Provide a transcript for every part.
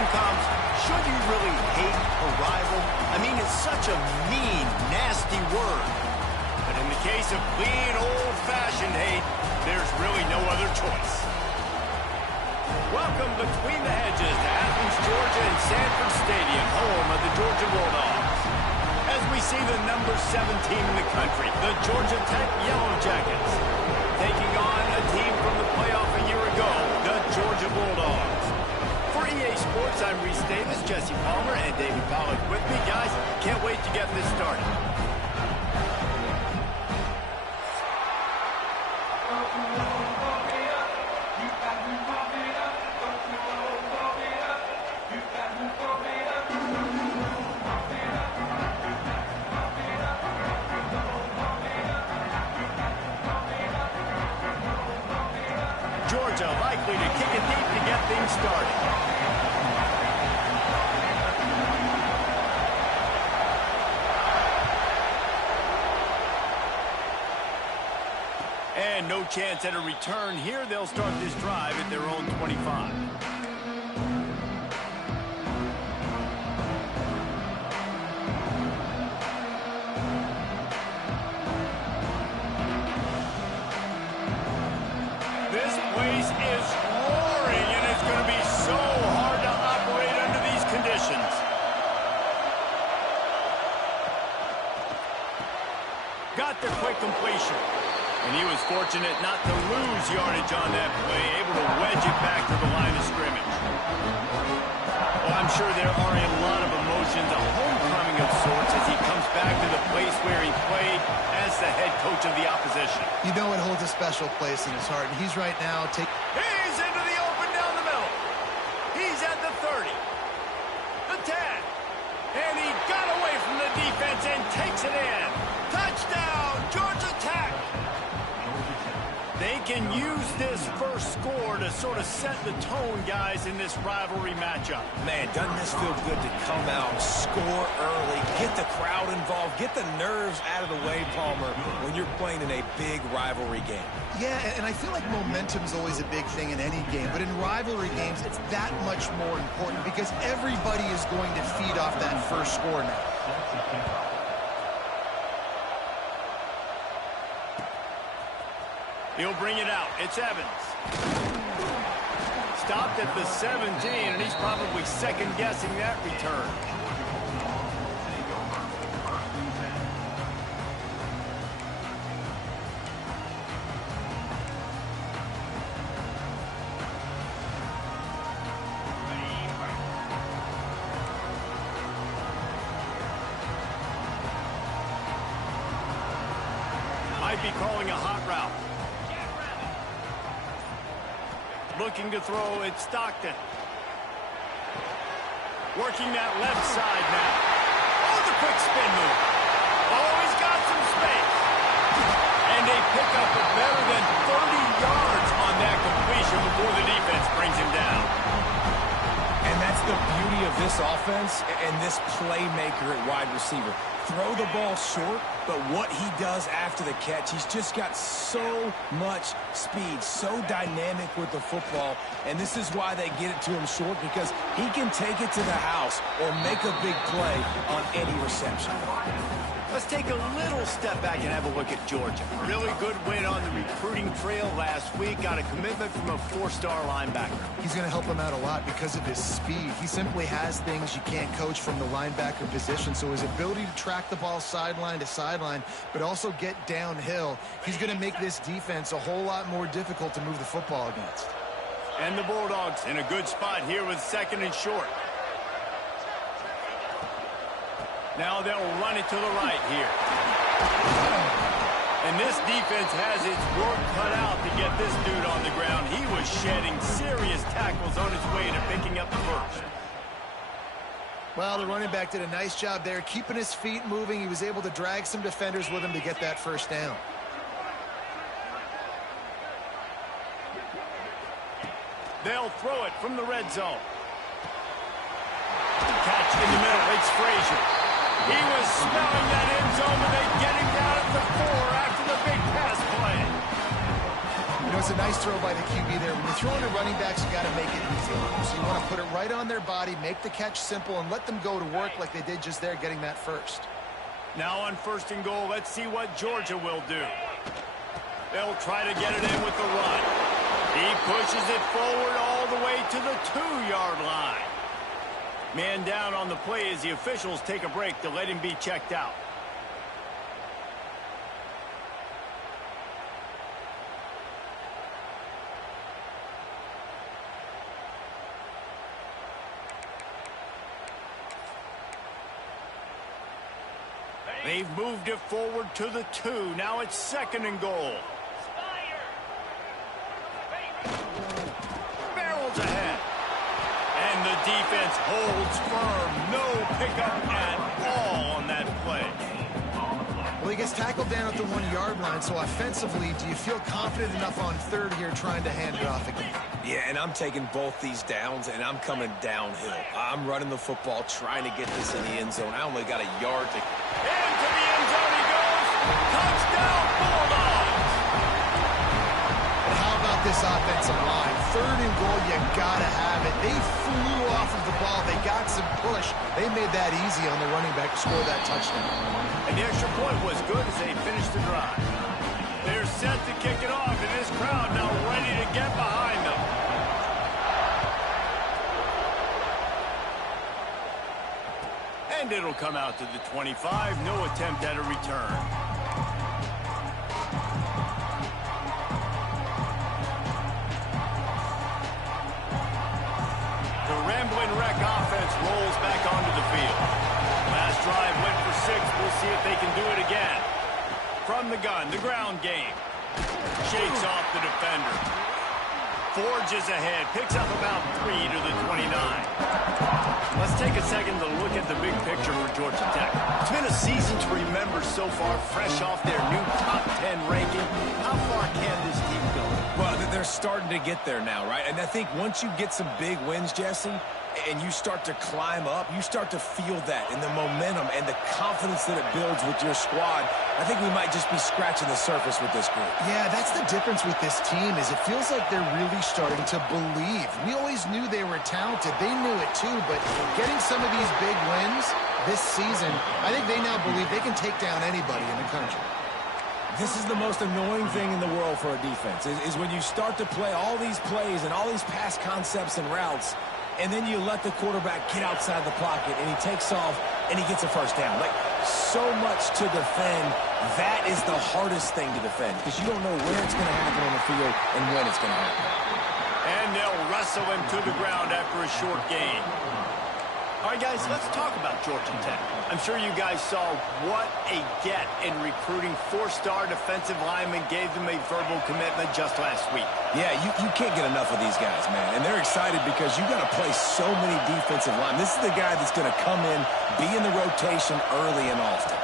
question comes, should you really hate a rival? I mean, it's such a mean, nasty word. But in the case of clean, old-fashioned hate, there's really no other choice. Welcome between the hedges to Athens, Georgia and Sanford Stadium, home of the Georgia Bulldogs. As we see the number 7 team in the country, the Georgia Tech Yellow Jackets, taking on a team from the playoff a year ago, the Georgia Bulldogs. For EA Sports, I'm Reese Davis, Jesse Palmer, and David Pollack with me. Guys, can't wait to get this started. Georgia likely to kick it deep to get things started. And no chance at a return here. They'll start this drive at their own 25. This place is roaring, and it's going to be so hard to operate under these conditions. Got the quick completion. And he was fortunate not to lose yardage on that play, able to wedge it back to the line of scrimmage. Well, I'm sure there are a lot of emotions, a homecoming of sorts, as he comes back to the place where he played as the head coach of the opposition. You know it holds a special place in his heart, and he's right now taking... He's into the open down the middle. He's at the 30. The 10. And he got away from the defense and takes it in. Touchdown, Georgia Tech. They can use this first score to sort of set the tone, guys, in this rivalry matchup. Man, doesn't this feel good to come out, score early, get the crowd involved, get the nerves out of the way, Palmer, when you're playing in a big rivalry game. Yeah, and I feel like momentum's always a big thing in any game, but in rivalry games, it's that much more important because everybody is going to feed off that first score now. He'll bring it out. It's Evans. Stopped at the 17, and he's probably second-guessing that return. Might be calling a hot route. Looking to throw, it's Stockton. Working that left side now. Oh, the quick spin move. Oh, he's got some space. And they pick up a better than 30 yards on that completion before the defense brings him down. And that's the beauty of this offense and this playmaker at wide receiver. Throw the ball short, but what he does after the catch, he's just got so much speed, so dynamic with the football, and this is why they get it to him short, because he can take it to the house or make a big play on any reception. Let's take a little step back and have a look at Georgia. Really good win on the recruiting trail last week. Got a commitment from a 4-star linebacker. He's going to help him out a lot because of his speed. He simply has things you can't coach from the linebacker position. So his ability to track the ball sideline to sideline, but also get downhill, he's going to make this defense a whole lot more difficult to move the football against. And the Bulldogs in a good spot here with 2nd and short. Now they'll run it to the right here. And this defense has its work cut out to get this dude on the ground. He was shedding serious tackles on his way to picking up the first. Well, the running back did a nice job there, keeping his feet moving. He was able to drag some defenders with him to get that first down. They'll throw it from the red zone. Catch in the middle. It's Frazier. He was smelling that end zone, and they get him down at the 4 after the big pass play. You know, It's a nice throw by the QB there. When you're throwing to running backs, you got to make it easy on them. So you want to put it right on their body, make the catch simple, and let them go to work like they did just there, getting that first. Now on 1st and goal, let's see what Georgia will do. They'll try to get it in with the run. He pushes it forward all the way to the 2-yard line. Man down on the play as the officials take a break to let him be checked out. They've moved it forward to the 2. Now it's 2nd and goal. Barrels ahead. And the defense holds firm. No pickup at all on that play. Well, he gets tackled down at the 1-yard line, so offensively, do you feel confident enough on 3rd here trying to hand it off again? Yeah, and I'm taking both these downs, and I'm coming downhill. I'm running the football, trying to get this in the end zone. I only got a yard to... Into the end zone he goes. Touchdown, Bulldogs. And how about this offensive line? 3rd and goal, you got to have it. They flew off of the ball. They got some push. They made that easy on the running back to score that touchdown. And the extra point was good as they finished the drive. They're set to kick it off, and this crowd now ready to get behind them. And it'll come out to the 25. No attempt at a return. The Ramblin' Wreck offense rolls back onto the field. Last drive went for 6. We'll see if they can do it again. From the gun, the ground game. Shakes off the defender. Forges ahead. Picks up about 3 to the 29. Let's take a second to look at the big picture for Georgia Tech. It's been a season to remember so far, fresh off their new top 10 ranking. How far can this team go? Well, they're starting to get there now, right? And I think once you get some big wins, Jesse, and you start to climb up, you start to feel that and the momentum and the confidence that it builds with your squad. I think we might just be scratching the surface with this group. Yeah, that's the difference with this team is it feels like they're really starting to believe. We always knew they were talented. They knew it too, but getting some of these big wins this season, I think they now believe they can take down anybody in the country. This is the most annoying thing in the world for a defense, is when you start to play all these plays and all these pass concepts and routes, and then you let the quarterback get outside the pocket, and he takes off, and he gets a first down. Like, so much to defend. That is the hardest thing to defend, because you don't know where it's going to happen on the field and when it's going to happen. And they'll wrestle him to the ground after a short gain. All right, guys, let's talk about Georgia Tech. I'm sure you guys saw what a get in recruiting. 4-star defensive linemen gave them a verbal commitment just last week. Yeah, you can't get enough of these guys, man. And they're excited because you got to play so many defensive linemen. This is the guy that's going to come in, be in the rotation early and often.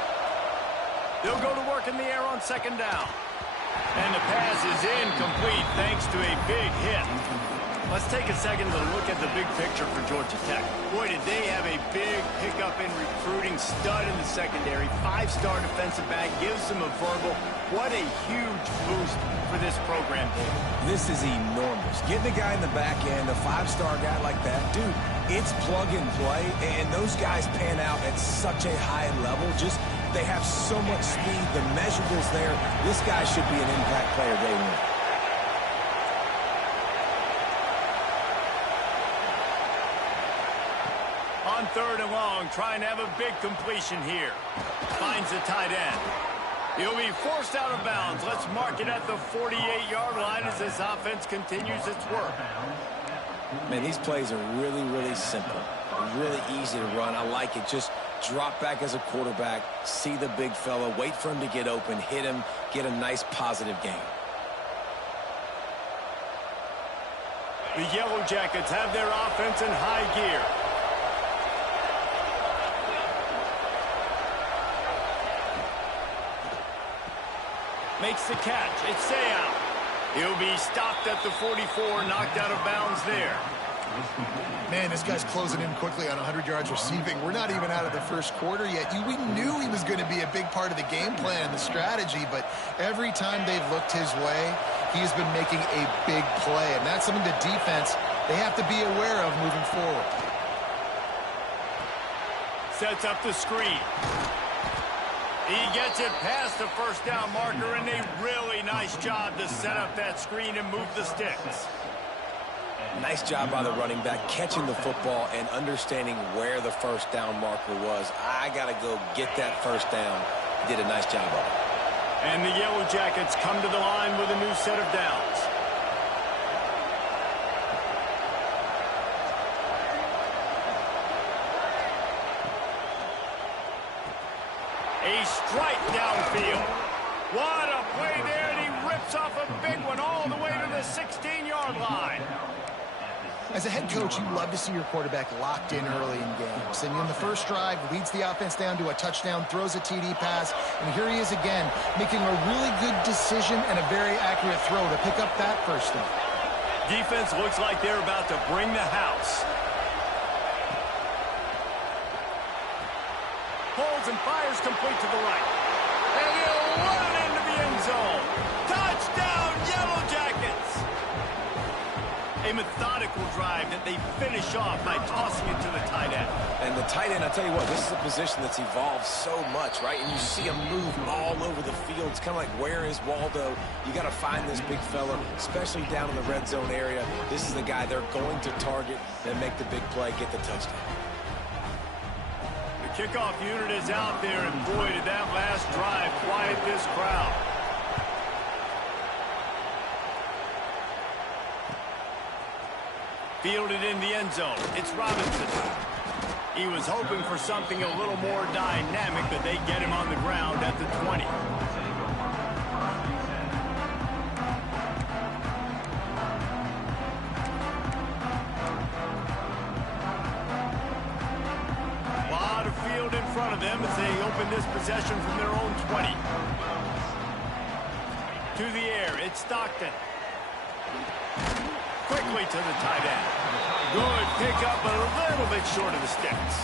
They'll go to work in the air on 2nd down. And the pass is incomplete thanks to a big hit. Let's take a second to look at the big picture for Georgia Tech. Boy, did they have a big pickup in recruiting. Stud in the secondary. 5-star defensive back. Gives them a verbal. What a huge boost for this program, David. This is enormous. Getting a guy in the back end, a 5-star guy like that, dude, it's plug and play. And those guys pan out at such a high level. Just, they have so much speed. The measurables there. This guy should be an impact player day one. On 3rd and long, trying to have a big completion here. Finds the tight end. He'll be forced out of bounds. Let's mark it at the 48-yard line as this offense continues its work. Man, these plays are really, really simple. Really easy to run. I like it. Just drop back as a quarterback, see the big fella, wait for him to get open, hit him, get a nice positive gain. The Yellow Jackets have their offense in high gear. Makes the catch. It's out. He'll be stopped at the 44, knocked out of bounds there. Man, this guy's closing in quickly on 100 yards receiving. We're not even out of the first quarter yet. We knew he was going to be a big part of the game plan and the strategy, but every time they've looked his way, he's been making a big play, and that's something the defense, they have to be aware of moving forward. Sets up the screen. He gets it past the first down marker, and a really nice job to set up that screen and move the sticks. Nice job by the running back, catching the football and understanding where the first down marker was. I got to go get that first down. He did a nice job of it. And the Yellow Jackets come to the line with a new set of downs. A strike downfield. What a play there, and he rips off a big one all the way to the 16-yard line. As a head coach, you love to see your quarterback locked in early in games. And in the first drive, leads the offense down to a touchdown, throws a TD pass, and here he is again, making a really good decision and a very accurate throw to pick up that first down. Defense looks like they're about to bring the house. Holds and fires complete to the right. And he'll run it into the end zone. Touchdown, Yellow Jackets! A methodical drive that they finish off by tossing it to the tight end. And the tight end, I'll tell you what, this is a position that's evolved so much, right? And you see him move all over the field. It's kind of like, where is Waldo? You got to find this big fella, especially down in the red zone area. This is the guy they're going to target and make the big play, get the touchdown. The kickoff unit is out there, and boy, did that last drive quiet this crowd. Fielded in the end zone. It's Robinson. He was hoping for something a little more dynamic, but they get him on the ground at the 20. A lot of field in front of them as they open this possession from their own 20. To the air, it's Stockton. Quickly to the tight end. Good pickup, but a little bit short of the sticks.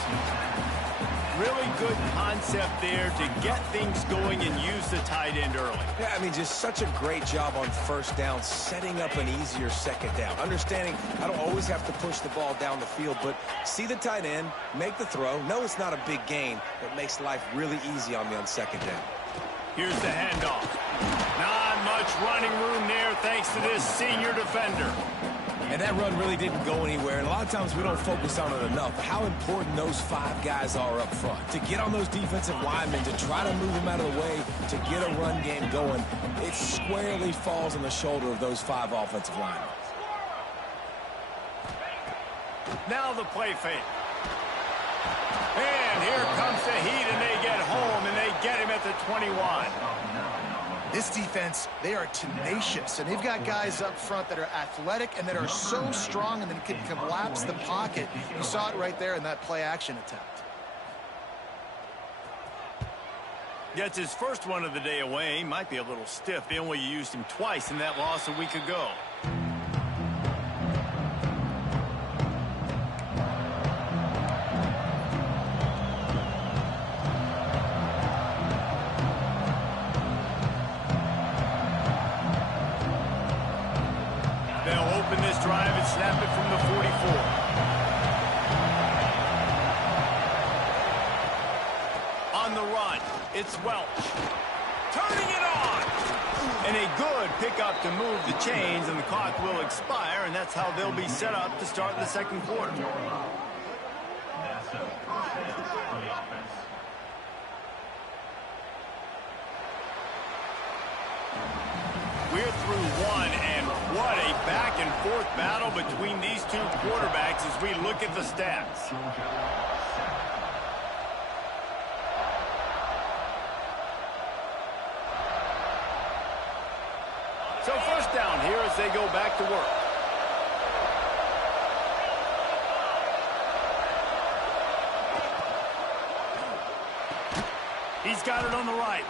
Really good concept there to get things going and use the tight end early. Yeah, I mean, just such a great job on first down, setting up an easier second down. Understanding I don't always have to push the ball down the field, but see the tight end, make the throw. No, it's not a big gain, but makes life really easy on me on second down. Here's the handoff. Not much running room there thanks to this senior defender. And that run really didn't go anywhere, and a lot of times we don't focus on it enough, how important those five guys are up front. To get on those defensive linemen, to try to move them out of the way, to get a run game going, it squarely falls on the shoulder of those five offensive linemen. Now the play fake. And here comes the heat, and they get home, and they get him at the 21. This defense, they are tenacious, and they've got guys up front that are athletic and that are so strong and that can collapse the pocket. You saw it right there in that play-action attempt. Gets his first one of the day away. Might be a little stiff. They only used him twice in that loss a week ago. This drive and snap it from the 44. On the run, it's Welch. Turning it on. And a good pickup to move the chains, and the clock will expire, and that's how they'll be set up to start the second quarter. We're through one, and what a back-and-forth battle between these two quarterbacks as we look at the stats. So first down here as they go back to work. He's got it on the right.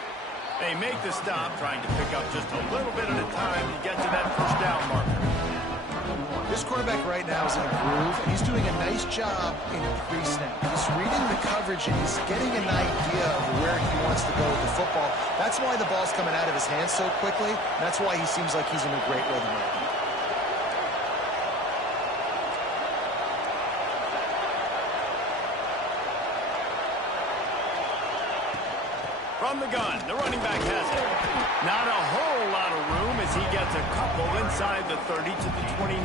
They make the stop, trying to pick up just a little bit at a time to get to that first down marker. This quarterback right now is in a groove, and he's doing a nice job in pre-snap. He's reading the coverage, and he's getting an idea of where he wants to go with the football. That's why the ball's coming out of his hands so quickly, and that's why he seems like he's in a great rhythm right now. From the gun, the running back has it. Not a whole lot of room as he gets a couple inside the 30 to the 29.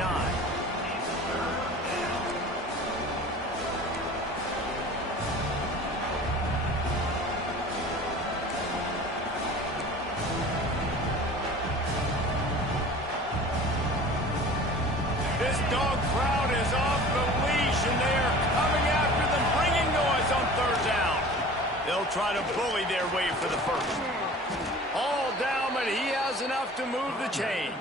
This dog crowd is off the leash, and they are coming after them, bringing noise on third down. They'll try to bully their way for the first. All down, but he has enough to move the chains.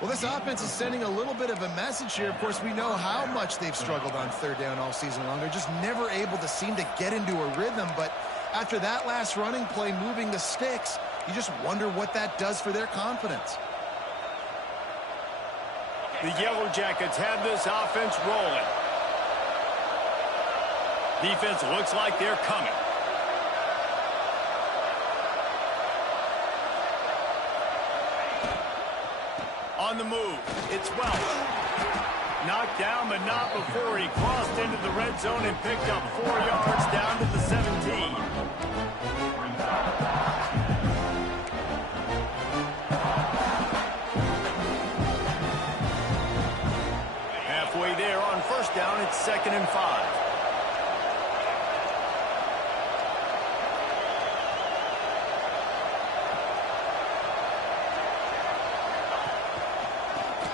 Well, this offense is sending a little bit of a message here. Of course, we know how much they've struggled on third down all season long. They're just never able to seem to get into a rhythm. But after that last running play, moving the sticks, you just wonder what that does for their confidence. The Yellow Jackets have this offense rolling. Defense looks like they're coming. On the move, it's Welch. Knocked down, but not before he crossed into the red zone and picked up 4 yards down to the 17. Halfway there on first down, it's 2nd and 5.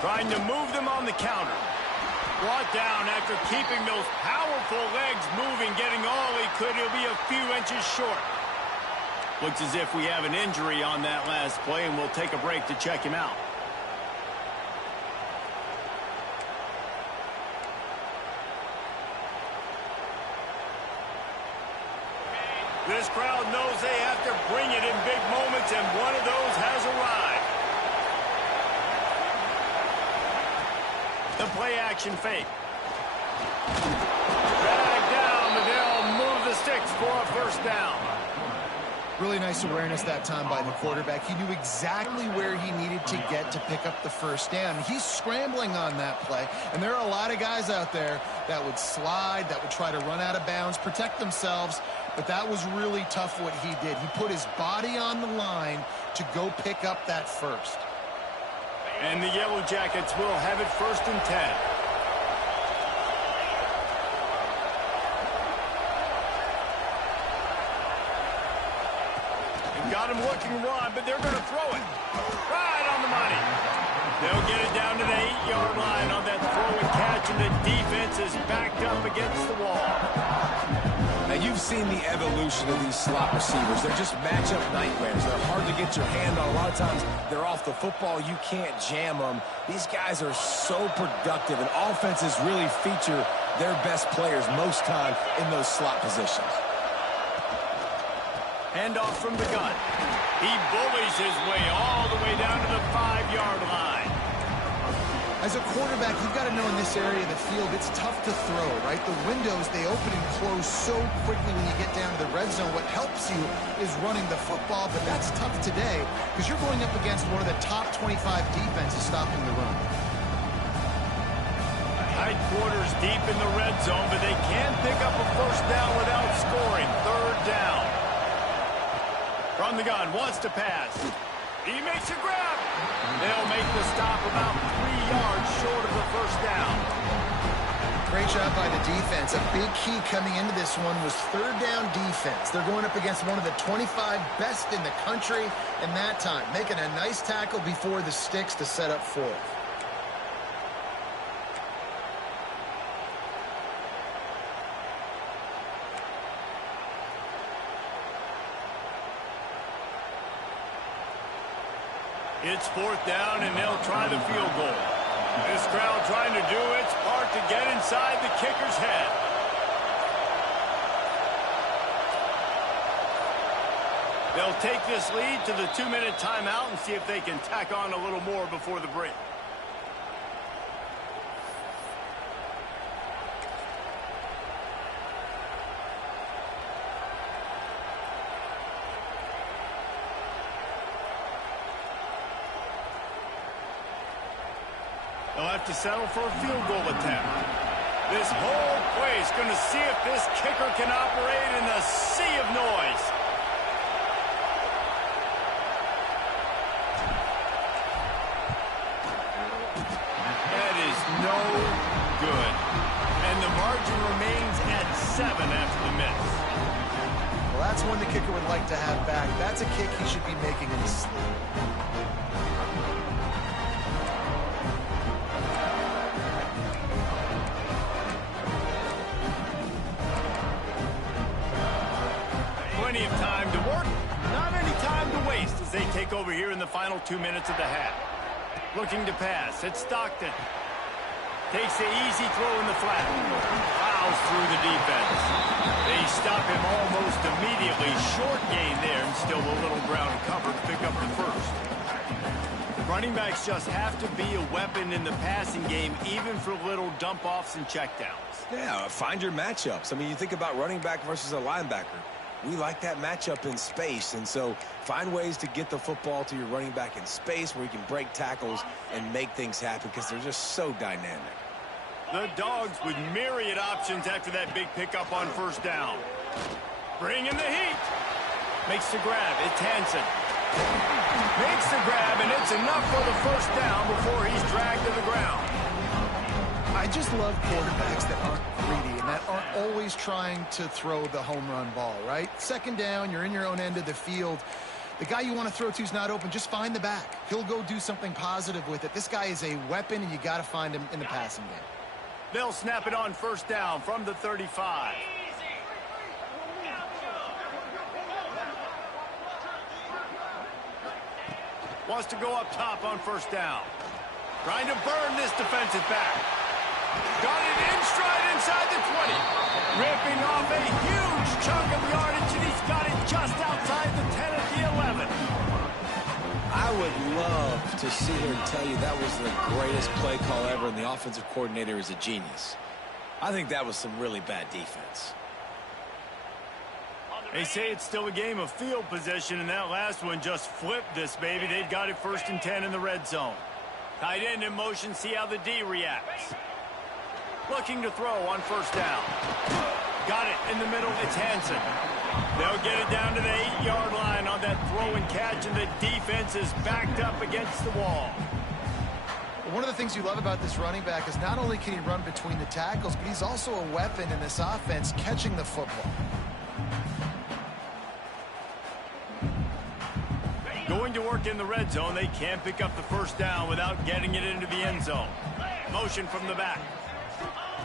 Trying to move them on the counter. Brought down after keeping those powerful legs moving, getting all he could. He'll be a few inches short. Looks as if we have an injury on that last play, and we'll take a break to check him out. This crowd knows they have to bring it in big moments, and one of those has arrived. The play-action fake. Dragged down, but they'll move the sticks for a first down. Really nice awareness that time by the quarterback. He knew exactly where he needed to get to pick up the first down. He's scrambling on that play, and there are a lot of guys out there that would slide, that would try to run out of bounds, protect themselves, but that was really tough what he did. He put his body on the line to go pick up that first. And the Yellow Jackets will have it 1st and 10. They've got him looking run, but they're going to throw it. Right on the money. They'll get it down to the 8-yard line on that throw and catch, and the defense is backed up against the wall. Now, you've seen the evolution of these slot receivers. They're just matchup nightmares. They're hard to get your hand on. A lot of times, they're off the football. You can't jam them. These guys are so productive, and offenses really feature their best players most time in those slot positions. Handoff from the gun. He bullies his way all the way down to the 5-yard line. As a quarterback, you've got to know in this area of the field, it's tough to throw, right? The windows, they open and close so quickly when you get down to the red zone. What helps you is running the football, but that's tough today because you're going up against one of the top 25 defenses stopping the run. Tight quarters deep in the red zone, but they can pick up a first down without scoring. 3rd down. From the gun, wants to pass. He makes a grab. They'll make the stop about 3 yards short of the first down. Great job by the defense. A big key coming into this one was 3rd down defense. They're going up against one of the 25 best in the country in that time, making a nice tackle before the sticks to set up 4th. It's 4th down, and they'll try the field goal. This crowd trying to do its part to get inside the kicker's head. They'll take this lead to the 2-minute timeout and see if they can tack on a little more before the break. They'll have to settle for a field goal attempt. This whole place going to see if this kicker can operate in the sea of noise. That is no good. And the margin remains at 7 after the miss. Well, that's one the kicker would like to have back. That's a kick he should be making in his sleep. Plenty of time to work, not any time to waste as they take over here in the final 2 minutes of the half. Looking to pass, it's Stockton. Takes the easy throw in the flat. Fouls through the defense. They stop him almost immediately. Short gain there and still a little ground cover to pick up the first. Running backs just have to be a weapon in the passing game, even for little dump-offs and checkdowns. Yeah, find your matchups. I mean, you think about running back versus a linebacker. We like that matchup in space, and so find ways to get the football to your running back in space where you can break tackles and make things happen because they're just so dynamic. The Dogs with myriad options after that big pickup on first down. Bring in the heat. Makes the grab. It's Hansen. Makes the grab, and it's enough for the first down before he's dragged to the ground. I just love quarterbacks that aren't greedy and that aren't always trying to throw the home run ball, right? Second down, you're in your own end of the field. The guy you want to throw to is not open. Just find the back. He'll go do something positive with it. This guy is a weapon, and you got to find him in the passing game. They'll snap it on first down from the 35. Wants to go up top on first down. Trying to burn this defensive back. Got it in stride inside the 20. Ripping off a huge chunk of yardage, and he's got it just outside the 10 at the 11. I would love to sit here and tell you that was the greatest play call ever, and the offensive coordinator is a genius. I think that was some really bad defense. They say it's still a game of field position, and that last one just flipped this baby. They've got it 1st and 10 in the red zone. Tight end in motion, see how the D reacts. Looking to throw on first down. Got it in the middle, it's Hansen. They'll get it down to the 8-yard line on that throw and catch, and the defense is backed up against the wall. One of the things you love about this running back is not only can he run between the tackles, but he's also a weapon in this offense catching the football. Going to work in the red zone, they can't pick up the first down without getting it into the end zone. Motion from the back.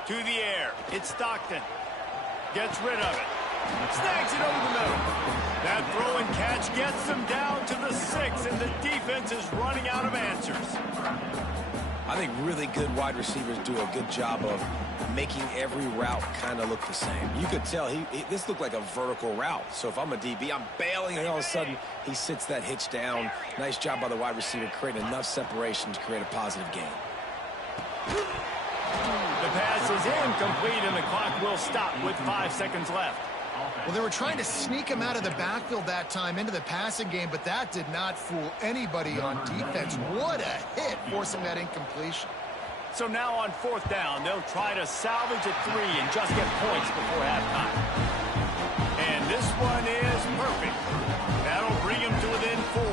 To the air, it's Stockton. Gets rid of it. Snags it over the middle. That throw and catch gets them down to the 6, and the defense is running out of answers. I think really good wide receivers do a good job of making every route kind of look the same. You could tell this looked like a vertical route. So if I'm a DB, I'm bailing, and all of a sudden he sits that hitch down. Nice job by the wide receiver creating enough separation to create a positive gain. The pass is incomplete, and the clock will stop with 5 seconds left. Well, they were trying to sneak him out of the backfield that time into the passing game, but that did not fool anybody on defense. What a hit, forcing that incompletion. So now on fourth down, they'll try to salvage a 3 and just get points before halftime. And this one is perfect. That'll bring him to within 4.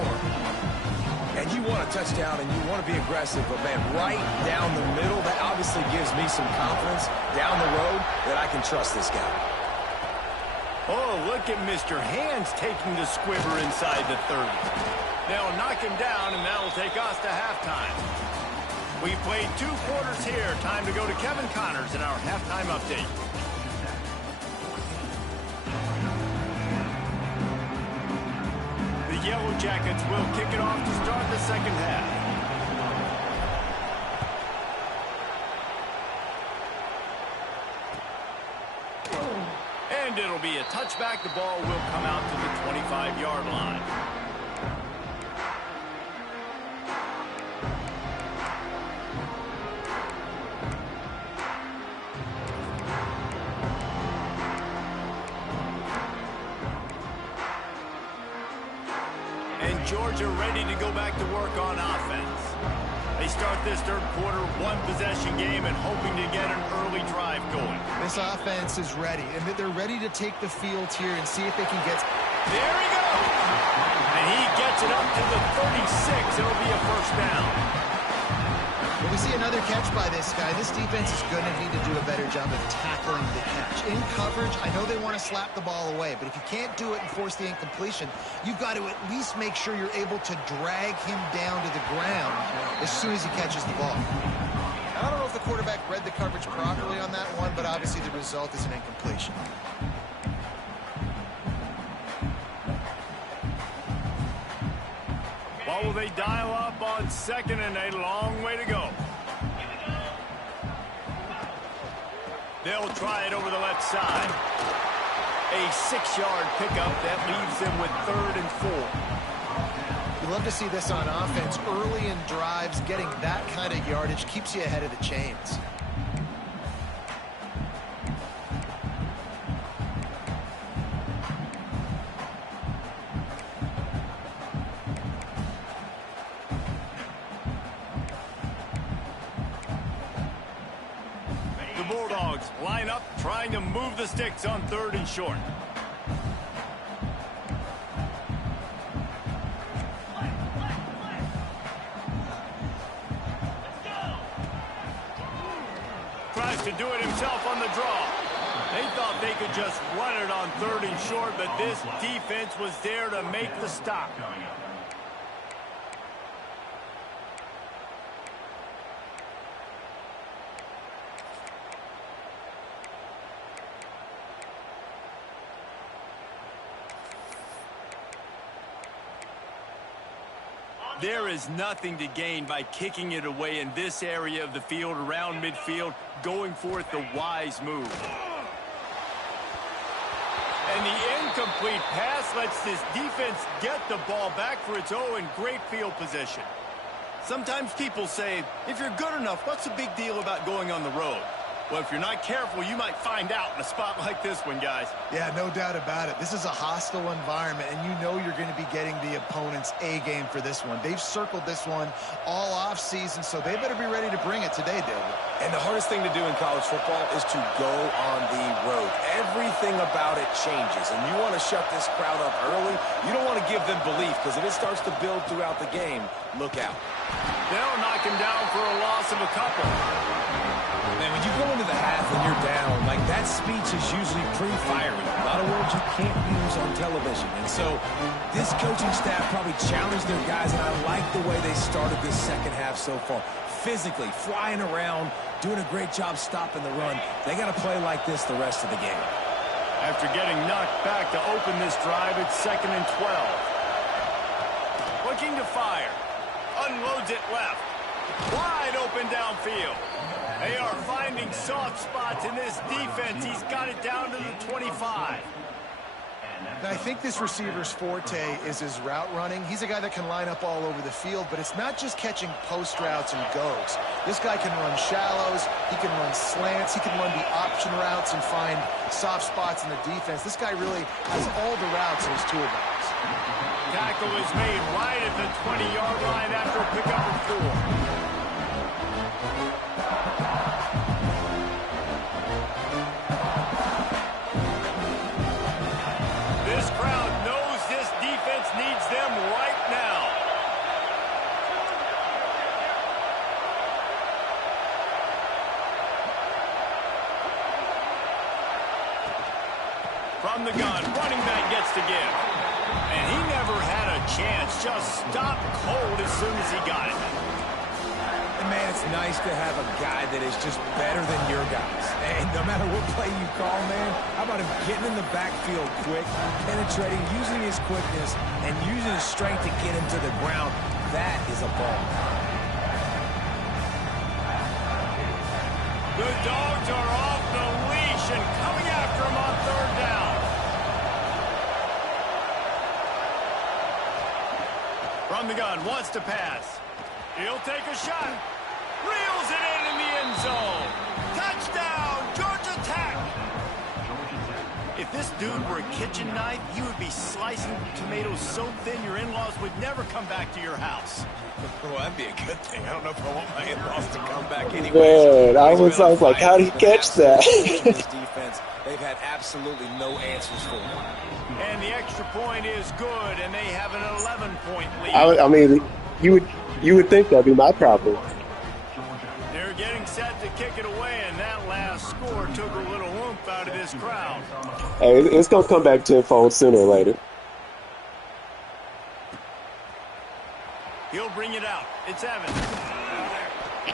And you want a touchdown, and you want to be aggressive, but, man, right down the middle, that obviously gives me some confidence down the road that I can trust this guy. Oh, look at Mr. Hands taking the squibber inside the 30. They'll knock him down, and that'll take us to halftime. We've played 2 quarters here. Time to go to Kevin Connors in our halftime update. The Yellow Jackets will kick it off to start the second half. And it'll be a touchback. The ball will come out to the 25-yard line. And Georgia ready to go back to work on offense. They start this third quarter one-possession game and hoping to get an early drive going. This offense is ready, and they're ready to take the field here and see if they can get... There he goes! And he gets it up to the 36. It'll be a first down. When we see another catch by this guy, this defense is going to need to do a better job of tackling the catch. In coverage, I know they want to slap the ball away, but if you can't do it and force the incompletion, you've got to at least make sure you're able to drag him down to the ground as soon as he catches the ball. I don't know if the quarterback read the coverage properly on that one, but obviously the result is an incompletion. What will they dial up on second and a long way to go? They'll try it over the left side. A 6-yard pickup that leaves them with 3rd and 4. You love to see this on offense. Early in drives, getting that kind of yardage keeps you ahead of the chains. Line up, trying to move the sticks on 3rd and short. Tries to do it himself on the draw. They thought they could just run it on 3rd and short, but this defense was there to make the stop. There is nothing to gain by kicking it away in this area of the field, around midfield, going for it the wise move. And the incomplete pass lets this defense get the ball back for its own great field position. Sometimes people say, if you're good enough, what's the big deal about going on the road? Well, if you're not careful, you might find out in a spot like this one, guys. Yeah, no doubt about it. This is a hostile environment, and you know you're going to be getting the opponent's A game for this one. They've circled this one all offseason, so they better be ready to bring it today, David. And the hardest thing to do in college football is to go on the road. Everything about it changes, and you want to shut this crowd up early. You don't want to give them belief, because if it starts to build throughout the game, look out. They'll knock him down for a loss of a couple. Man, when you go into the half and you're down, like that speech is usually pretty fiery. A lot of words you can't use on television. And so this coaching staff probably challenged their guys, and I like the way they started this second half so far. Physically, flying around, doing a great job stopping the run. They got to play like this the rest of the game. After getting knocked back to open this drive, it's 2nd and 12. Looking to fire. Unloads it left. Wide open downfield. They are finding soft spots in this defense. He's got it down to the 25. Now, I think this receiver's forte is his route running. He's a guy that can line up all over the field, but it's not just catching post routes and goes. This guy can run shallows, he can run slants, he can run the option routes and find soft spots in the defense. This guy really has all the routes in his toolbox. Tackle is made right at the 20-yard line after a pickup of 4. This crowd knows this defense needs them right now. From the gun, running back gets to give. And he never had a chance, just stopped cold as soon as he got it. And man, it's nice to have a guy that is just better than your guys. And no matter what play you call, man, how about him getting in the backfield quick, penetrating, using his quickness, and using his strength to get him to the ground. That is a ball. The Dogs are off the leash and coming after him on 3rd down. From the gun, wants to pass. He'll take a shot. Reels it in the end zone. Touchdown, Georgia Tech. If If this dude were a kitchen knife, he would be slicing tomatoes so thin your in-laws would never come back to your house. Well, that'd be a good thing. I don't know if I want my in-laws to come back anyway. Man, I was like, how did he catch that? This defense, they've had absolutely no answers for him. And the extra point is good, and they have an 11-point lead. I mean, you would think that'd be my problem. They're getting set to kick it away, and that last score took a little oomph out of this crowd. Hey, it's gonna come back tenfold sooner or later. He'll bring it out. It's Evans.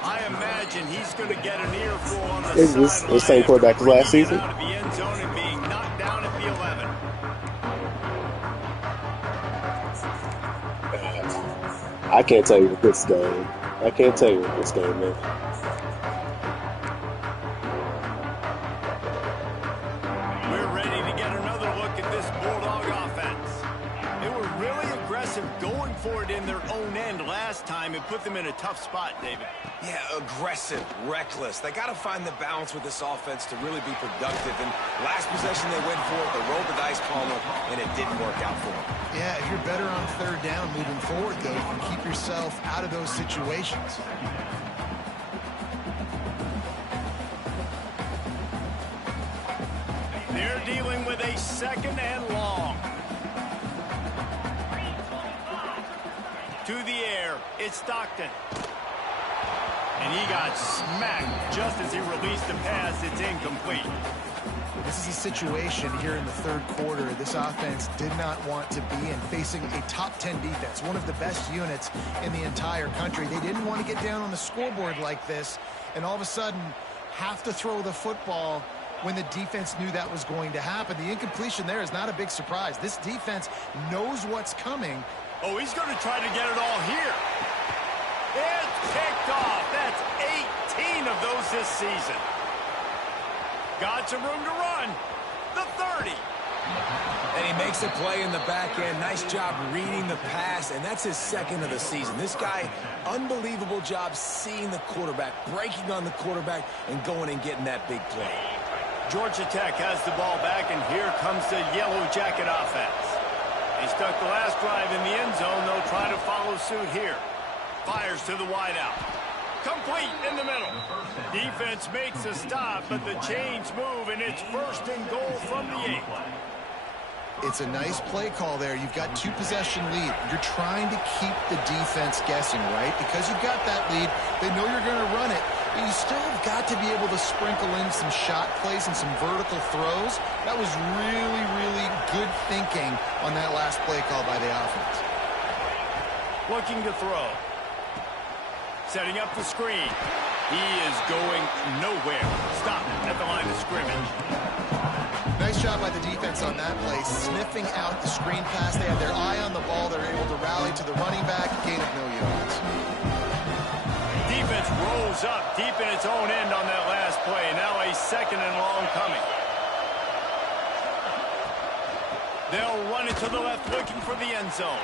I imagine he's going to get an earful on the Is this the same quarterback as last season? Out of the end zone and being knocked down at the 11. I can't tell you with this game. I can't tell you with this game, man. We're ready to get another look at this Bulldog offense. They were really aggressive going for it in their own end last time. It put them in a tough spot, David. Yeah, aggressive, reckless. They got to find the balance with this offense to really be productive. And last possession they went for it, they rolled the dice, Palmer, and it didn't work out for them. Yeah, if you're better on third down moving forward, though, you can keep yourself out of those situations. They're dealing with a second and long. To the air, it's Stockton. And he got smacked just as he released the pass. It's incomplete. This is a situation here in the third quarter this offense did not want to be in, facing a top 10 defense, one of the best units in the entire country. They didn't want to get down on the scoreboard like this and all of a sudden have to throw the football when the defense knew that was going to happen. The incompletion there is not a big surprise. This defense knows what's coming. Oh, he's going to try to get it all here. It's picked off. That's 18 of those this season. Got some room to run. The 30. And he makes a play in the back end. Nice job reading the pass, and that's his second of the season. This guy, unbelievable job seeing the quarterback, breaking on the quarterback, and going and getting that big play. Georgia Tech has the ball back, and here comes the Yellow Jacket offense. They stuck the last drive in the end zone. They'll try to follow suit here. Fires to the wideout. Complete in the middle. Defense makes a stop, but the chains move, and it's first and goal from the 8. It's a nice play call there. You've got 2-possession lead. You're trying to keep the defense guessing, right? Because you've got that lead, they know you're going to run it, but you still have got to be able to sprinkle in some shot plays and some vertical throws. That was really, really good thinking on that last play call by the offense. Looking to throw. Setting up the screen. He is going nowhere. Stop at the line of scrimmage. Nice job by the defense on that play, sniffing out the screen pass. They had their eye on the ball. They're able to rally to the running back, gain of no yards. Defense rolls up deep in its own end on that last play. Now a second and long coming. They'll run it to the left, looking for the end zone.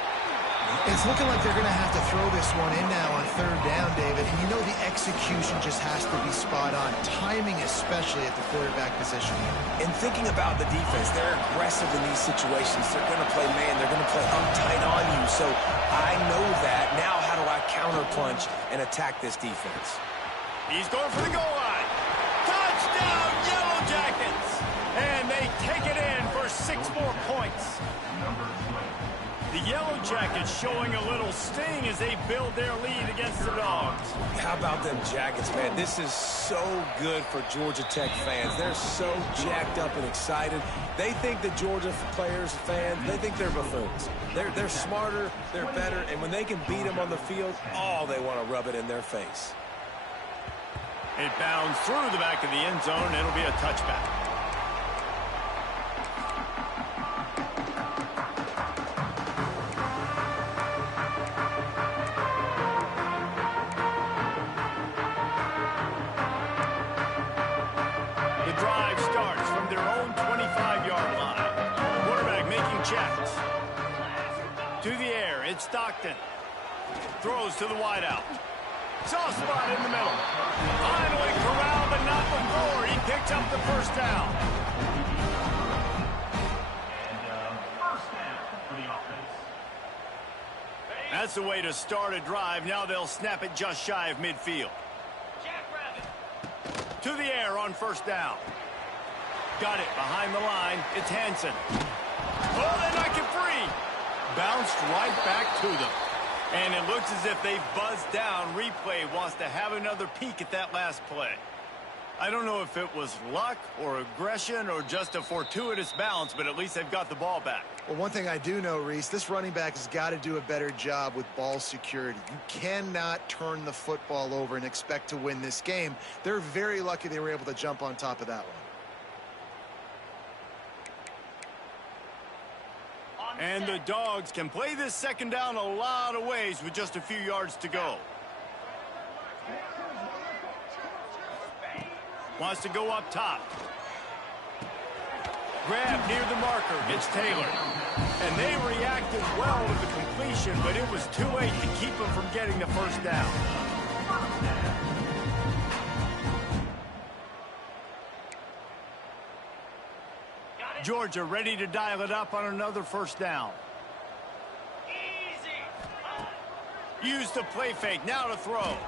It's looking like they're going to have to throw this one in now on third down, David. And you know the execution just has to be spot on. Timing especially at the quarterback position. And thinking about the defense, they're aggressive in these situations. They're going to play man. They're going to play uptight on you. So I know that. Now how do I counterpunch and attack this defense? He's going for the goal line. Touchdown, Yellow Jackets. And they take it in for 6 more points. The Yellow Jackets showing a little sting as they build their lead against the Dogs. How about them Jackets, man? This is so good for Georgia Tech fans. They're so jacked up and excited. They think the Georgia players, fans, they think they're buffoons. They're smarter, they're better, and when they can beat them on the field, they want to rub it in their face. It bounds through the back of the end zone, and it'll be a touchback. To the air, it's Stockton. Throws to the wideout. Soft spot in the middle. Finally corralled, but not before. He picks up the first down. That's the way to start a drive. Now they'll snap it just shy of midfield. To the air on first down. Got it behind the line. It's Hansen. Oh, they knock it free. Bounced right back to them. And it looks as if they've buzzed down. Replay wants to have another peek at that last play. I don't know if it was luck or aggression or just a fortuitous bounce, but at least they've got the ball back. Well, one thing I do know, Reese, this running back has got to do a better job with ball security. You cannot turn the football over and expect to win this game. They're very lucky they were able to jump on top of that one. And the Dogs can play this second down a lot of ways with just a few yards to go. Wants to go up top. Grab near the marker. It's Taylor. And they reacted well to the completion, but it was too late to keep them from getting the first down. Georgia ready to dial it up on another first down. Use the play fake. Now to throw.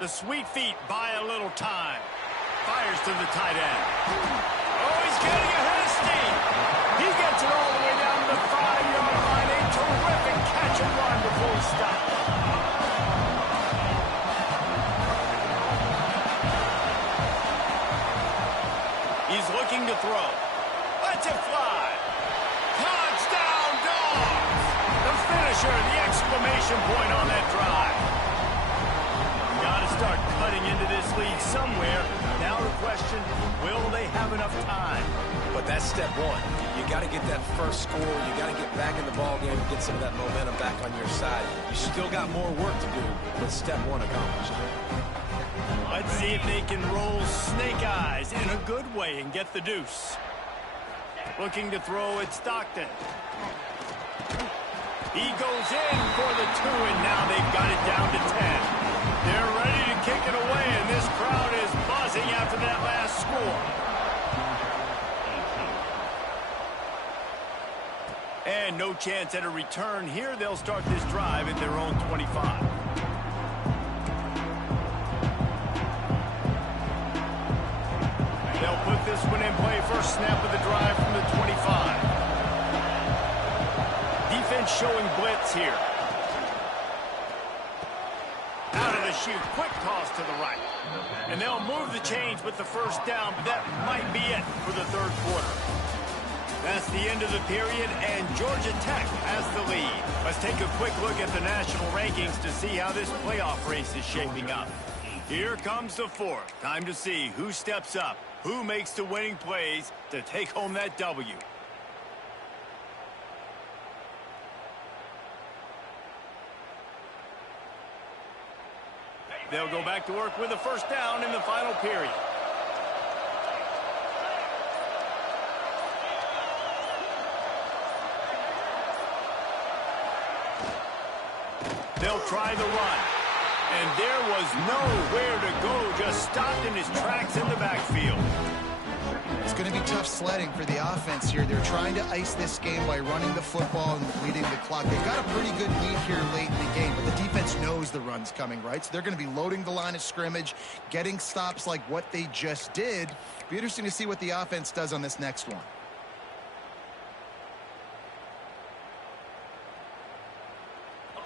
The sweet feet buy a little time. Fires to the tight end. Oh, he's getting ahead of steam. He gets it all the way down to the 5-yard line. A terrific catch and run before he stops. He's looking to throw. Lets it fly. Touchdown, Dogs! The finisher, the exclamation point on that drive. Got to start cutting into this lead somewhere. Now the question, will they have enough time? But that's step one. You got to get that first score. You got to get back in the ball game and get some of that momentum back on your side. You still got more work to do, but step one accomplished. Let's see if they can roll snake eyes in a good way and get the deuce. Looking to throw at Stockton. He goes in for the 2, and now they've got it down to 10. They're ready to kick it away, and this crowd is buzzing after that last score. And no chance at a return here. They'll start this drive at their own 25. They'll put this one in play. First snap of the drive from the 25. Defense showing blitz here. Out of the chute, quick toss to the right. And they'll move the chains with the first down, but that might be it for the third quarter. That's the end of the period, and Georgia Tech has the lead. Let's take a quick look at the national rankings to see how this playoff race is shaping up. Here comes the fourth. Time to see who steps up, who makes the winning plays to take home that W. They'll go back to work with a first down in the final period. They'll try the run. And there was nowhere to go, just stopped in his tracks in the backfield. It's going to be tough sledding for the offense here. They're trying to ice this game by running the football and leading the clock. They've got a pretty good lead here late in the game, but the defense knows the run's coming, right? So they're going to be loading the line of scrimmage, getting stops like what they just did. Be interesting to see what the offense does on this next one.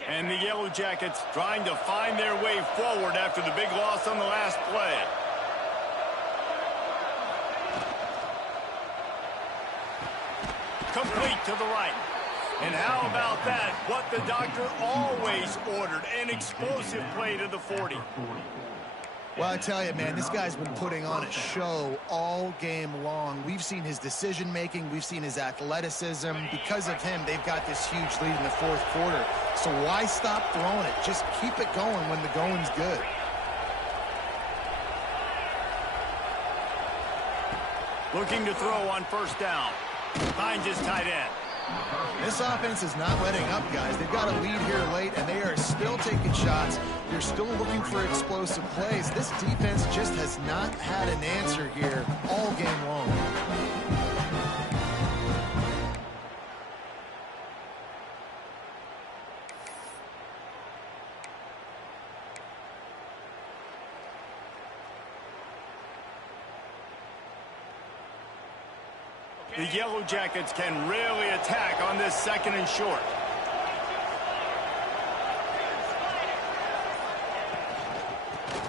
And the Yellow Jackets trying to find their way forward after the big loss on the last play. Complete to the right. And how about that? What the doctor always ordered, an explosive play to the 40. Well, I tell you, man, this guy's been putting on a show all game long. We've seen his decision-making. We've seen his athleticism. Because of him, they've got this huge lead in the fourth quarter. So why stop throwing it? Just keep it going when the going's good. Looking to throw on first down. Finds his tight end. This offense is not letting up, guys. They've got a lead here late, and they are still taking shots. They're still looking for explosive plays. This defense just has not had an answer here all game long. The Yellow Jackets can really attack on this 2nd and short.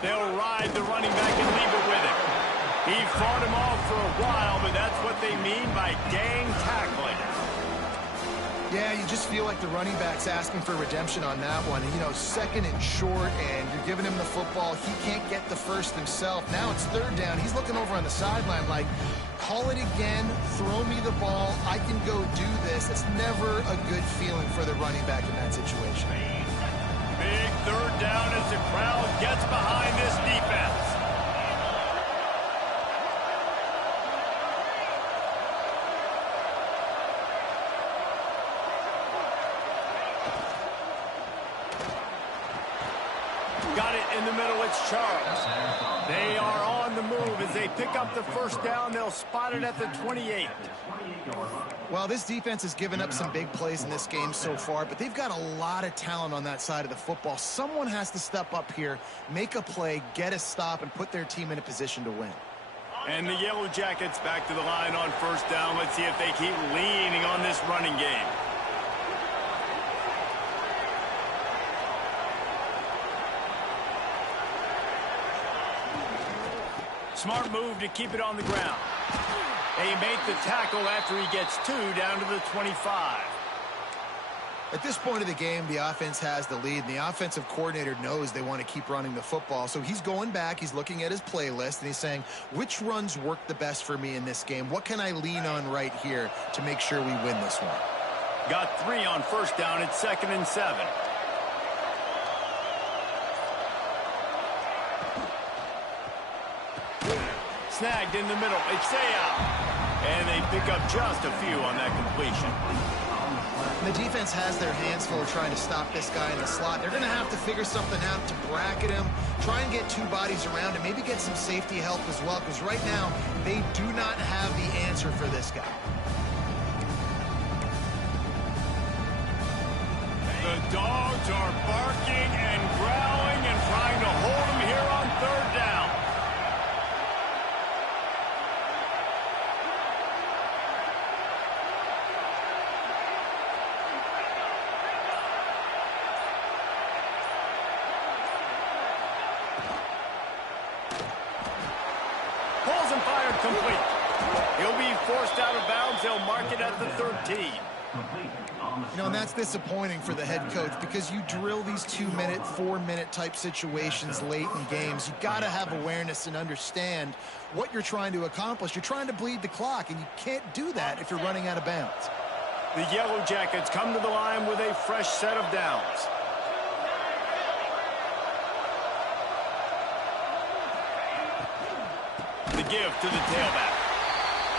They'll ride the running back and leave it with him. He fought him off for a while, but that's what they mean by gang tackling. Yeah, you just feel like the running back's asking for redemption on that one. And, you know, 2nd and short, and you're giving him the football. He can't get the first himself. Now it's 3rd down. He's looking over on the sideline like, call it again, throw me the ball, I can go do this. It's never a good feeling for the running back in that situation. Big 3rd down as the crowd gets behind this defense. Got it in the middle, it's Charles. They are on the move as they pick up the 1st down. They'll spot it at the 28. Well, this defense has given up some big plays in this game so far, but they've got a lot of talent on that side of the football. Someone has to step up here, make a play, get a stop, and put their team in a position to win. And the Yellow Jackets back to the line on 1st down. Let's see if they keep leaning on this running game. Smart move to keep it on the ground. They make the tackle after he gets 2 down to the 25. At this point of the game, the offense has the lead, and the offensive coordinator knows they want to keep running the football. So he's going back, he's looking at his playlist, and he's saying, which runs work the best for me in this game? What can I lean on right here to make sure we win this one? Got 3 on 1st down. It's 2nd and 7. Snagged in the middle. It's out. And they pick up just a few on that completion. The defense has their hands full trying to stop this guy in the slot. They're going to have to figure something out to bracket him, try and get 2 bodies around him, maybe get some safety help as well, because right now they do not have the answer for this guy. The dogs are barking and growling and trying to hold him here on 3rd down. Pulls and fired complete. He'll be forced out of bounds. They'll mark it at the 13. You know, and that's disappointing for the head coach because you drill these 2-minute, 4-minute type situations late in games. You got to have awareness and understand what you're trying to accomplish. You're trying to bleed the clock, and you can't do that if you're running out of bounds. The Yellow Jackets come to the line with a fresh set of downs. The give to the tailback.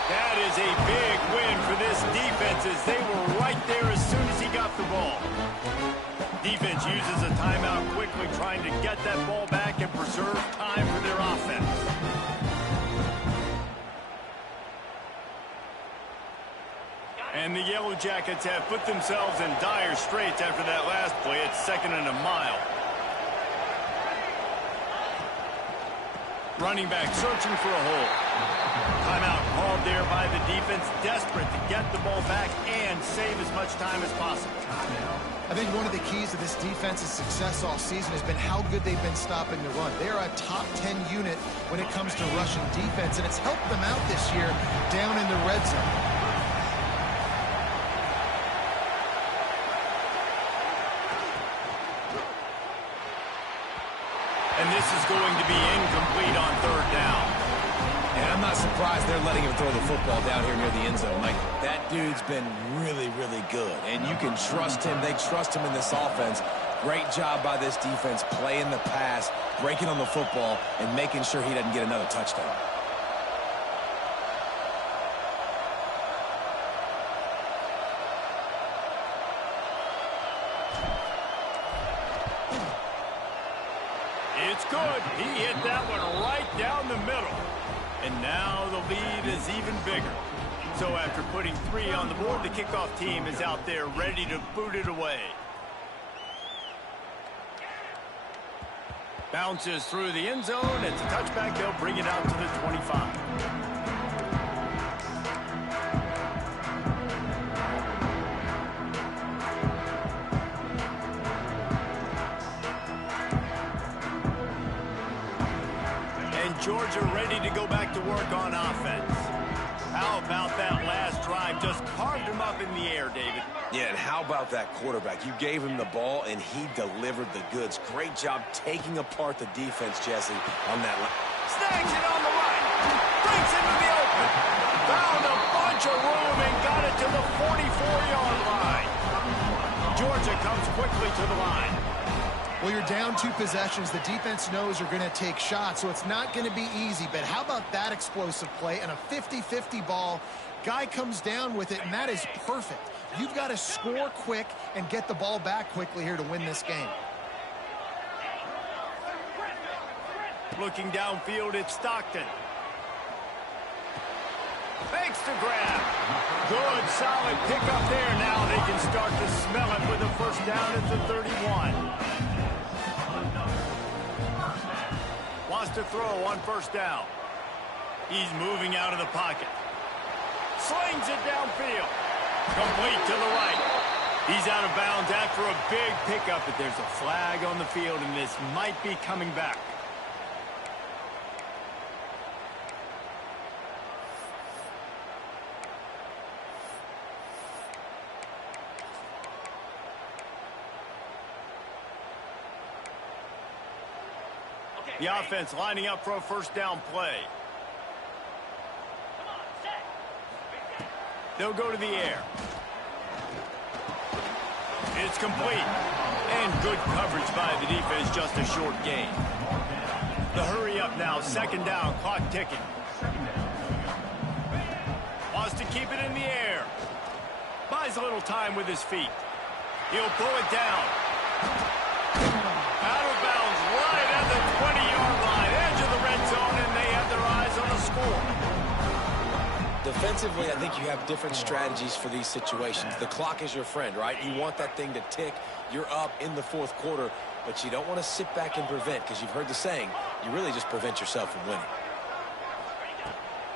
That is a big win for this defense as they were right there as soon as he got the ball. Defense uses a timeout quickly, trying to get that ball back and preserve time for their offense. And the Yellow Jackets have put themselves in dire straits after that last play. It's 2nd and a mile. Running back searching for a hole. Timeout called there by the defense, desperate to get the ball back and save as much time as possible. I think one of the keys to this defense's success all season has been how good they've been stopping the run. They're a top 10 unit when it comes to rushing defense, and it's helped them out this year down in the red zone. And this is going to be incomplete on 3rd down. And I'm not surprised they're letting him throw the football down here near the end zone. Like, that dude's been really, really good. And you can trust him. They trust him in this offense. Great job by this defense playing the pass, breaking on the football, and making sure he doesn't get another touchdown. It's good. He hit that one right down the middle. And now the lead is even bigger. So after putting 3 on the board, the kickoff team is out there ready to boot it away. Bounces through the end zone. It's a touchback. They'll bring it out to the 25. Georgia ready to go back to work on offense. How about that last drive? Just carved him up in the air, David. Yeah, and how about that quarterback? You gave him the ball, and he delivered the goods. Great job taking apart the defense, Jesse, on that. Snags it on the right. Brings it to the open. Found a bunch of room and got it to the 44-yard line. Georgia comes quickly to the line. Well, you're down 2 possessions. The defense knows you're going to take shots, so it's not going to be easy. But how about that explosive play and a 50-50 ball? Guy comes down with it, and that is perfect. You've got to score quick and get the ball back quickly here to win this game. Looking downfield, it's Stockton. Fakes to grab. Good, solid pickup there. Now they can start to smell it with a first down at the 31. Wants to throw on first down. He's moving out of the pocket. Slings it downfield. Complete to the right. He's out of bounds after a big pickup, but there's a flag on the field, and this might be coming back. The offense lining up for a first down play. They'll go to the air. It's complete. And good coverage by the defense, just a short gain. The hurry up now, second down, clock ticking. Wants to keep it in the air. Buys a little time with his feet. He'll pull it down. Out of bounds, right at the 20-yard line, edge of the red zone, and they have their eyes on the score. Defensively, I think you have different strategies for these situations. The clock is your friend, right? You want that thing to tick. You're up in the fourth quarter, but you don't want to sit back and prevent, because you've heard the saying, you really just prevent yourself from winning.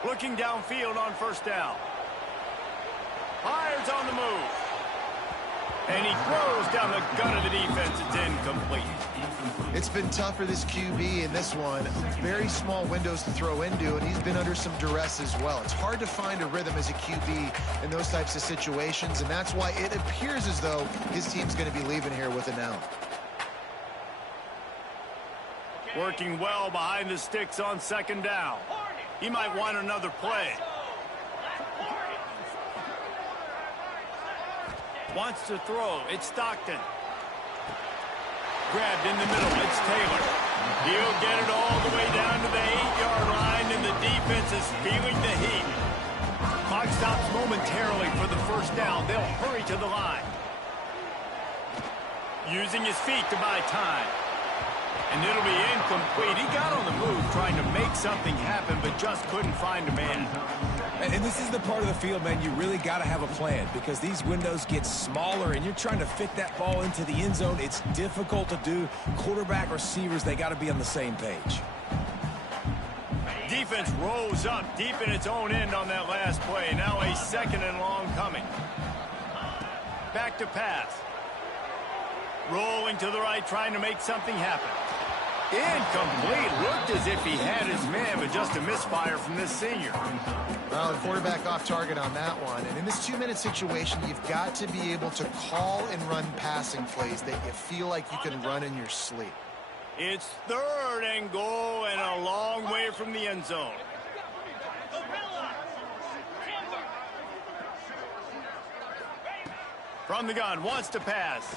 Looking downfield on first down. Fires on the move. And he throws down the gun of the defense. It's incomplete. It's been tough for this QB in this one. Very small windows to throw into, and he's been under some duress as well. It's hard to find a rhythm as a QB in those types of situations, and that's why it appears as though his team's going to be leaving here with an L. Working well behind the sticks on second down. He might want another play. Wants to throw. It's Stockton. Grabbed in the middle. It's Taylor. He'll get it all the way down to the 8-yard line, and the defense is feeling the heat. Clock stops momentarily for the first down. They'll hurry to the line. Using his feet to buy time. And it'll be incomplete. He got on the move trying to make something happen, but just couldn't find a man. And this is the part of the field, man, you really got to have a plan, because these windows get smaller and you're trying to fit that ball into the end zone. It's difficult to do. Quarterback, receivers, they got to be on the same page. Defense rolls up deep in its own end on that last play. Now a second and long coming. Back to pass. Rolling to the right, trying to make something happen. Incomplete. Looked as if he had his man, but just a misfire from this senior. Well, the quarterback off target on that one. And in this 2-minute situation, you've got to be able to call and run passing plays that you feel like you can run in your sleep. It's third and goal and a long way from the end zone. From the gun, wants to pass.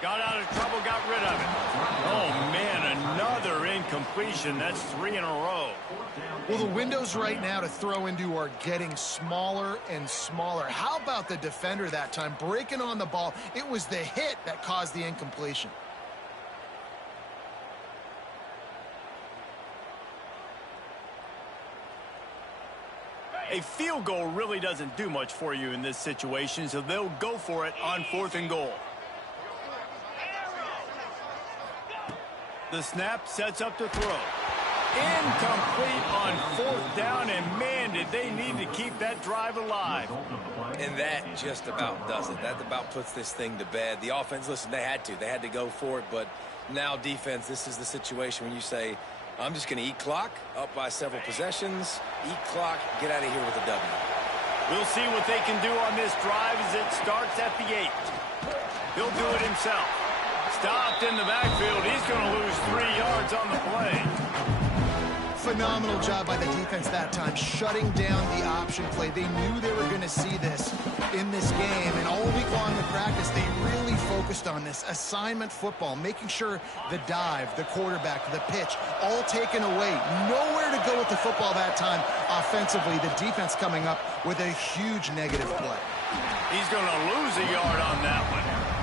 Got out of trouble, got rid of it. Oh, man, another incompletion. That's 3 in a row. Well, the windows right now to throw into are getting smaller and smaller. How about the defender that time breaking on the ball? It was the hit that caused the incompletion. A field goal really doesn't do much for you in this situation, so they'll go for it on 4th and goal. The snap sets up to throw. Incomplete on 4th down, and man, did they need to keep that drive alive. And that just about does it. That about puts this thing to bed. The offense, listen, they had to go for it, but now defense, this is the situation when you say, I'm just going to eat clock, up by several possessions, eat clock, get out of here with a W. We'll see what they can do on this drive as it starts at the 8. He'll do it himself. Stopped in the backfield. He's going to lose 3 yards on the play. Phenomenal job by the defense that time, shutting down the option play. They knew they were going to see this in this game, and all week long in practice, they really focused on this assignment football, making sure the dive, the quarterback, the pitch, all taken away. Nowhere to go with the football that time offensively. The defense coming up with a huge negative play. He's going to lose a yard on that one.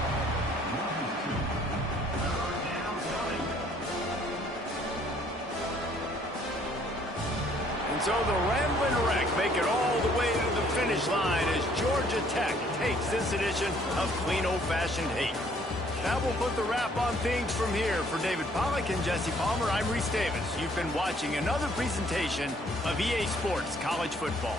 And so the Ramblin' Wreck make it all the way to the finish line as Georgia Tech takes this edition of Clean Old-Fashioned Hate. That will put the wrap on things from here. For David Pollack and Jesse Palmer, I'm Reese Davis. You've been watching another presentation of EA Sports College Football.